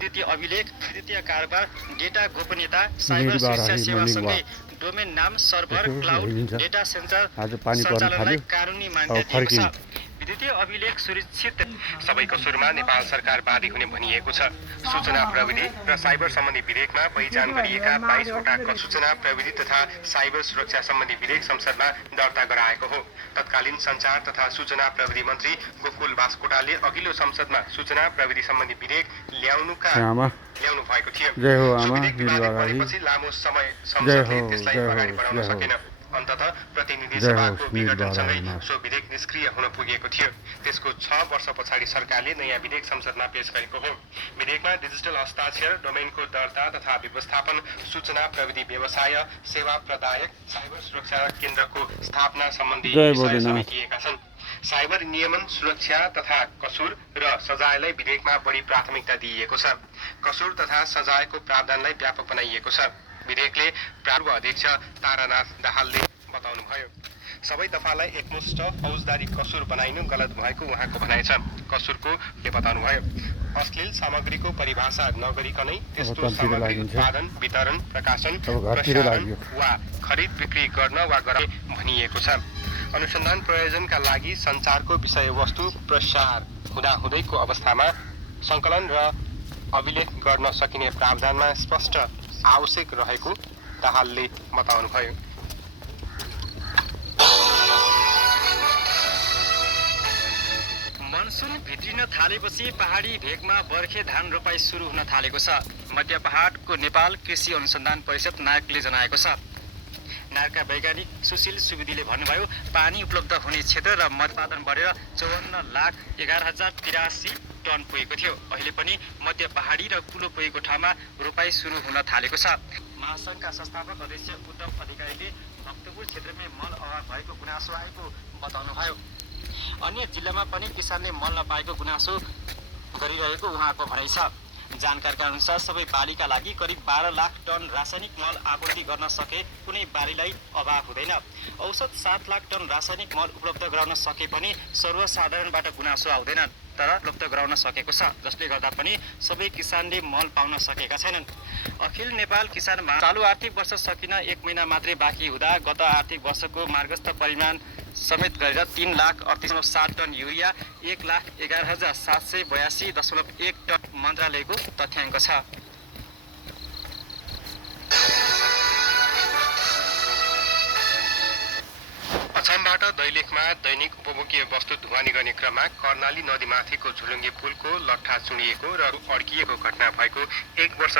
विद्युतीय अभिलेख, विद्युतीय कारोबार, डेटा गोपनीयता, साइबर सुरक्षा सेवासँगै डोमेन नाम, सर्भर, क्लाउड, डेटा सेन्टर सञ्चालनलाई कानुनी मान्यता दिएको छ। विद्युतीय अभिलेख सुरक्षित सबैको सुरुमा नेपाल सरकार बाधी हुने भनिएको छ। सूचना प्रविधि र साइबर सम्बन्धी विधेयकमा पहिचान गरिएका 22 वटा सूचना प्रविधि तथा साइबर सुरक्षा सम्बन्धी विधेयक संसदमा दर्ता गराएको हो। तत्कालीन सञ्चार तथा सूचना प्रविधि मन्त्री गोकुल बास्कोटाले अघिल्लो संसदमा सूचना प्रविधि सम्बन्धी विधेयक ल्याउनु भएको थियो। भएपछि लामो समय संसदले त्यसलाई अगाडि बढाउन सकेन। अन्ततः प्रतिनिधि सभाको विघटनसँगै सो विधेयक निष्क्रिय हुन पुगेको थियो। त्यसको 6 वर्ष पछाडि सरकारले नयाँ विधेयक संसदमा पेश गरेको हो। विधेयकमा डिजिटल हस्ताक्षर, डोमेनको दर्ता तथा व्यवस्थापन, सूचना प्रविधि व्यवसाय, सेवा प्रदायक, साइबर सुरक्षा केन्द्रको स्थापना सम्बन्धी विषय समेटिएका छन्। साइबर नियमन, सुरक्षा तथा कसुर र सजायलाई विधेयकमा बढी प्राथमिकता दिइएको छ। कसुर तथा सजायको प्रावधानलाई व्यापक बनाइएको छ। विधेयकले पूर्व अध्यक्ष तारानाथ दाहालले बताउनुभयो। सबै दफालाई एकमुष्ट फौजदारी कसुर बनाइनु गलत भएको उहाँको भनाइ छ। कसुरको बताउनुभयो, अश्लील सामग्रीको परिभाषा नगरिकनै त्यस्तो सामग्री उत्पादन, वितरण, प्रकाशन, प्रसारण वा खरिद बिक्री गर्न वा गराउने भनिएको छ। अनुसन्धान प्रयोजनका लागि सञ्चारको विषयवस्तु प्रसार हुँदाहुँदैको अवस्थामा सङ्कलन र अभिलेख गर्न सकिने प्रावधानमा स्पष्ट आवश्यक रहेको दाहालले बताउनुभयो। मनसुन भित्रिन थालेपछि पहाडी भेगमा बर्खे धान रोपाई सुरु हुन थालेको छ। मध्य पहाडको नेपाल कृषि अनुसन्धान परिषद नायकले जनाएको छ। नायकका वैज्ञानिक सुशील सुवेदीले भन्नुभयो, पानी उपलब्ध हुने क्षेत्र र उत्पादन बढेर 54,11,083 टन पुगेको थियो। अहिले पनि मध्य पहाडी र कुलो पुगेको ठाउँमा रोपाई सुरु हुन थालेको छ। महासङ्घका संस्थापक अध्यक्ष उत्तम अधिकारीले भक्तपुर क्षेत्रमै मल अभाव भएको गुनासो आएको बताउनुभयो। अन्य जिल्लामा पनि किसानले मल नपाएको गुनासो गरिरहेको उहाँको भनाइ छ। जानकारीका अनुसार सबै बालीका लागि करिब 12 लाख टन रासायनिक मल आपूर्ति गर्न सके कुनै बालीलाई अभाव हुँदैन। औसत 7 लाख टन रासायनिक मल उपलब्ध गराउन सके पनि सर्वसाधारणबाट गुनासो आउँदैन, तर उपलब्ध गराउन सकेको छ, जसले गर्दा पनि सबै किसानले मल पाउन सकेका छैनन्। अखिल नेपाल किसान चालु आर्थिक वर्ष सकिन 1 महिना मात्रै बाँकी हुँदा गत आर्थिक वर्षको मार्गस्थ परिमाण समेत गरेर 3,38,7 टन युरिया, 1,11,782.1 टन मन्त्रालयको तथ्याङ्क छ। अछामबाट दैलेखमा दैनिक उपभोग्य वस्तु ढुवानी गर्ने क्रममा कर्णाली नदीमाथिको झुलुङ्गे पुलको लट्ठा चुडिएको र अड्किएको घटना भएको 1 वर्ष